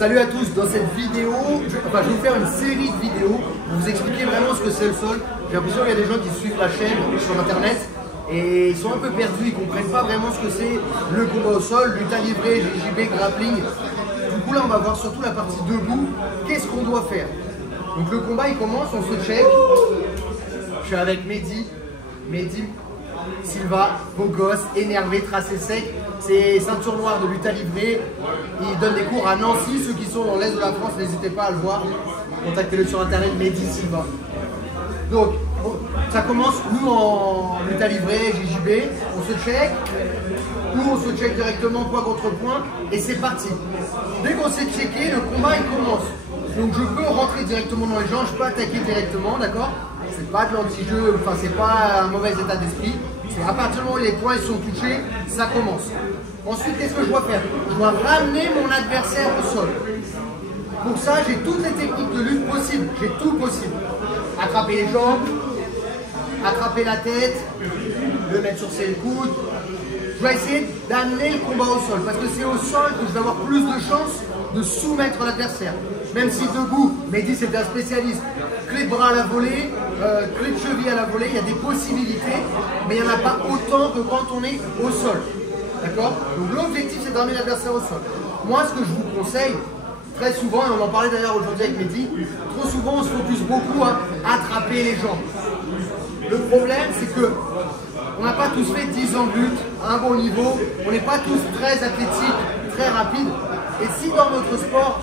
Salut à tous, dans cette vidéo, je vais vous faire une série de vidéos pour vous expliquer vraiment ce que c'est le sol. J'ai l'impression qu'il y a des gens qui suivent la chaîne sur internet et ils sont un peu perdus, ils ne comprennent pas vraiment ce que c'est le combat au sol, lutte livrée, JJB, grappling. Du coup là on va voir surtout la partie debout, qu'est-ce qu'on doit faire. Donc le combat il commence, on se check. Je suis avec Mehdi Silva, beau gosse, énervé, tracé sec. C'est ceinture noire de lutte livrée. Il donne des cours à Nancy. Ceux qui sont dans l'est de la France, n'hésitez pas à le voir. Contactez-le sur internet, Mehdi Silva. Donc, ça commence, nous en lutte livrée, JJB, on se check. Ou on se check directement point contre point. Et c'est parti. Dès qu'on s'est checké, le combat il commence. Donc je peux rentrer directement dans les gens, je peux attaquer directement, d'accord? C'est pas de l'anti-jeu, enfin c'est pas un mauvais état d'esprit. C'est à partir du moment où les points ils sont touchés, ça commence. Ensuite, qu'est-ce que je dois faire? Je dois ramener mon adversaire au sol. Pour ça, j'ai toutes les techniques de lutte possibles. J'ai tout possible. Attraper les jambes, attraper la tête, le mettre sur ses coudes. Je vais essayer d'amener le combat au sol parce que c'est au sol que je vais avoir plus de chances de soumettre l'adversaire. Même si debout, Mehdi c'est un spécialiste. Clé de bras à la volée, clé de cheville à la volée, il y a des possibilités, mais il n'y en a pas autant que quand on est au sol. D'accord? Donc l'objectif c'est d'amener l'adversaire au sol. Moi ce que je vous conseille, très souvent, et on en parlait d'ailleurs aujourd'hui avec Mehdi, trop souvent on se focus beaucoup à attraper les jambes. Le problème c'est que on n'a pas tous fait 10 ans de lutte à un bon niveau, on n'est pas tous très athlétiques, très rapides. Et si dans notre sport,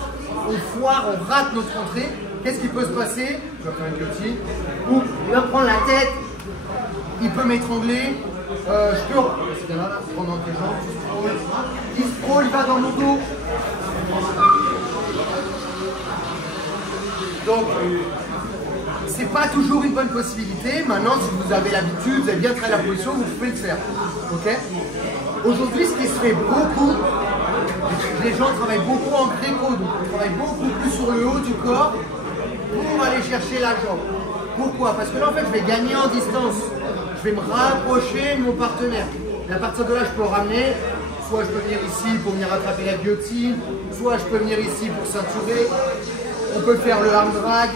on foire, on rate notre entrée, qu'est-ce qui peut se passer? Je vais faire une guillotine. Ou il va prendre la tête, il peut m'étrangler. Je peux prendre entre les jambes, il se prend, il va dans mon dos. Donc, c'est pas toujours une bonne possibilité. Maintenant, si vous avez l'habitude, vous avez bien travaillé la position, vous pouvez le faire. Ok? Aujourd'hui, ce qui se fait beaucoup, les gens travaillent beaucoup en gréco, donc on travaille beaucoup plus sur le haut du corps pour aller chercher la jambe. Pourquoi? Parce que là, en fait, je vais gagner en distance. Je vais me rapprocher de mon partenaire. Et à partir de là, je peux le ramener. Soit je peux venir ici pour venir attraper la guillotine, soit je peux venir ici pour ceinturer. On peut faire le arm drag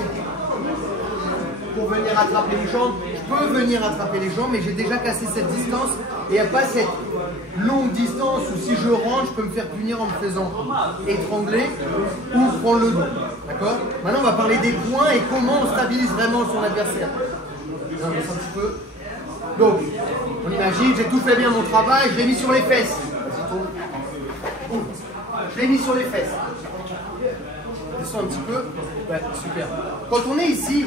pour venir attraper les jambes. Je peux venir attraper les jambes, mais j'ai déjà cassé cette distance et il n'y a pas cette longue distance où si je rentre, je peux me faire punir en me faisant étrangler ou prendre le dos. D'accord? Maintenant, on va parler des points et comment on stabilise vraiment son adversaire. On baisse un petit peu. Donc, on imagine, j'ai tout fait bien mon travail, je l'ai mis sur les fesses. Je l'ai mis sur les fesses. Descends un petit peu. Ouais, super. Quand on est ici,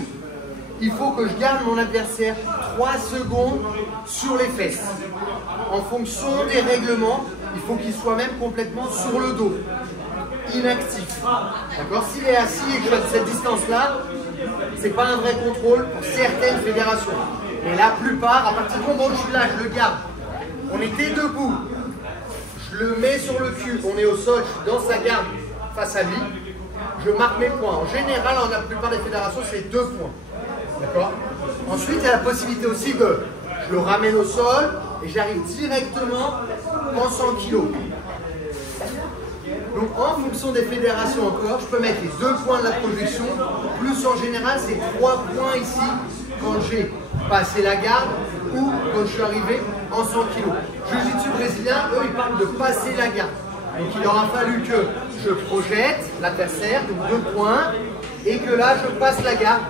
il faut que je garde mon adversaire 3 secondes sur les fesses. En fonction des règlements, il faut qu'il soit même complètement sur le dos, inactif. D'accord? S'il est assis et que je fais cette distance-là, c'est pas un vrai contrôle pour certaines fédérations. Mais la plupart, à partir du moment où je suis là, je le garde. On était debout, je le mets sur le cul, on est au sol, je suis dans sa garde face à lui, je marque mes points. En général, dans la plupart des fédérations, c'est 2 points. D'accord? Ensuite, il y a la possibilité aussi de, je le ramène au sol et j'arrive directement en 100 kg. Donc, en fonction des fédérations encore, je peux mettre les 2 points de la projection, plus en général, c'est 3 points ici quand j'ai passé la garde ou quand je suis arrivé en 100 kg. Jiu-jitsu brésilien, eux, ils parlent de passer la garde. Donc, il aura fallu que je projette l'adversaire, donc 2 points, et que là, je passe la garde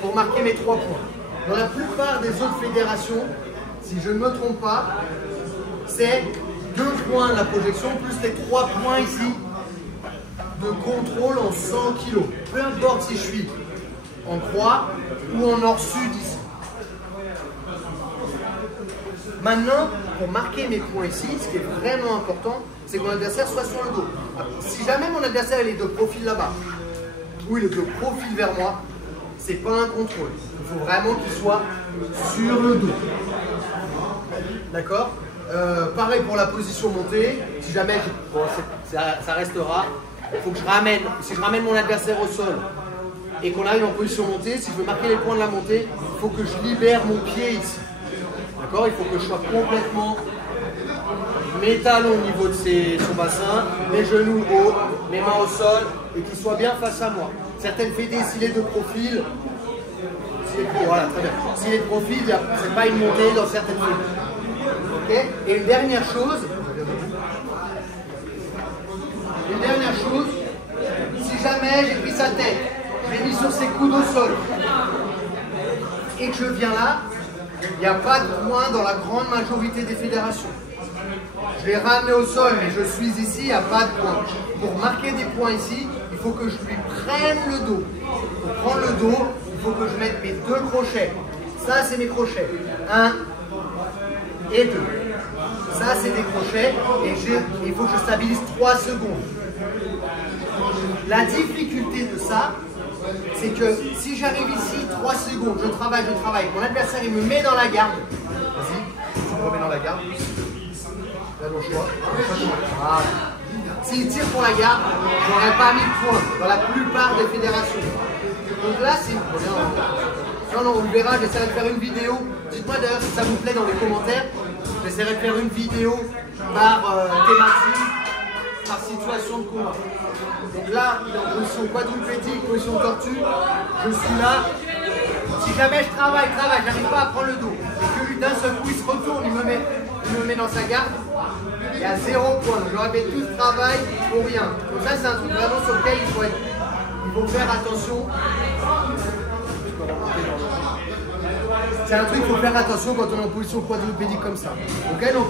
pour marquer mes 3 points. Dans la plupart des autres fédérations, si je ne me trompe pas, c'est 2 points de la projection plus les 3 points ici de contrôle en 100 kg. Peu importe si je suis en croix ou en nord-sud ici. Maintenant, pour marquer mes points ici, ce qui est vraiment important, c'est que mon adversaire soit sur le dos. Si jamais mon adversaire il est de profil là-bas, ou il est de profil vers moi, c'est pas un contrôle. Il faut vraiment qu'il soit sur le dos. D'accord? Pareil pour la position montée. Si jamais, bon, ça restera. Il faut que je ramène, si je ramène mon adversaire au sol et qu'on arrive en position montée, si je veux marquer les points de la montée, il faut que je libère mon pied ici. D'accord? Il faut que je sois complètement mes talons au niveau de son bassin, mes genoux hauts, mes mains au sol et qu'il soit bien face à moi. Certaines fédés, s'il est de profil, voilà, très bien. S'il est de profil, c'est pas une montée dans certaines fédés. Okay. Et une dernière chose, si jamais j'ai pris sa tête, je l'ai mis sur ses coudes au sol et que je viens là, il n'y a pas de points dans la grande majorité des fédérations. Je l'ai ramené au sol, mais je suis ici, il n'y a pas de points. Pour marquer des points ici, il faut que je lui prenne le dos. Pour prendre le dos, il faut que je mette mes 2 crochets. Ça, c'est mes crochets. 1 et 2. Ça, c'est des crochets et il faut que je stabilise 3 secondes. La difficulté de ça, c'est que si j'arrive ici, 3 secondes, je travaille, mon adversaire il me met dans la garde. Vas-y, tu me remets dans la garde. Là, le choix. Voilà. S'il tire pour la garde, je n'aurais pas mis de points dans la plupart des fédérations. Donc là, c'est... Non, on le verra, j'essaierai de faire une vidéo. Dites-moi d'ailleurs si ça vous plaît dans les commentaires. J'essaierai de faire une vidéo par thématique, par situation de combat. Donc là, il est en position quadrupédique, position de tortue. Je suis là. Si jamais je travaille, j'arrive pas à prendre le dos. Et que lui d'un seul coup il se retourne, il me met dans sa garde. Il y a 0 point. Donc j'aurais fait tout ce travail pour rien. Donc ça c'est un truc vraiment sur lequel il faut faire attention. C'est un truc qu'il faut faire attention quand on est en position quadrupédique comme ça. Okay, donc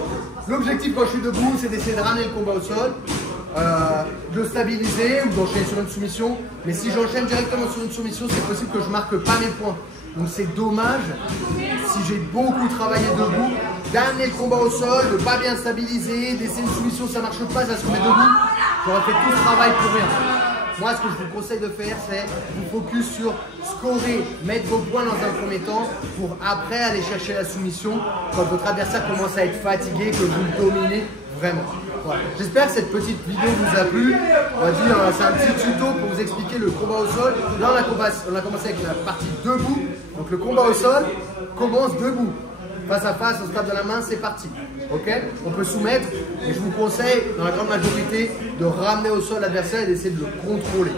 l'objectif quand je suis debout, c'est d'essayer de ramener le combat au sol, de le stabiliser ou d'enchaîner sur une soumission. Mais si j'enchaîne directement sur une soumission, c'est possible que je marque pas mes points. Donc c'est dommage, si j'ai beaucoup travaillé debout, d'amener le combat au sol, de pas bien stabiliser, d'essayer une soumission, ça marche pas, ça se remet debout. J'aurais fait tout ce travail pour rien. Moi, ce que je vous conseille de faire, c'est vous focus sur scorer, mettre vos points dans un premier temps pour après aller chercher la soumission quand votre adversaire commence à être fatigué, que vous le dominez vraiment. Voilà. J'espère que cette petite vidéo vous a plu. On va dire, c'est un petit tuto pour vous expliquer le combat au sol. Là, on a commencé avec la partie debout. Donc le combat au sol commence debout. Face à face, on se tape dans la main, c'est parti. Ok? On peut soumettre, mais je vous conseille, dans la grande majorité, de ramener au sol l'adversaire et d'essayer de le contrôler.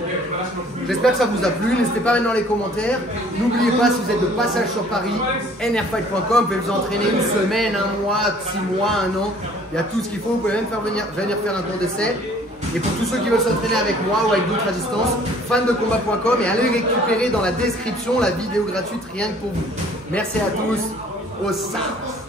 J'espère que ça vous a plu. N'hésitez pas à mettre dans les commentaires. N'oubliez pas, si vous êtes de passage sur Paris, nrfight.com, vous pouvez vous entraîner une semaine, 1 mois, 6 mois, 1 an. Il y a tout ce qu'il faut. Vous pouvez même venir faire un cours d'essai. Et pour tous ceux qui veulent s'entraîner avec moi ou avec d'autres assistances, fandecombat.com, et allez récupérer dans la description la vidéo gratuite rien que pour vous. Merci à tous. Au SARS.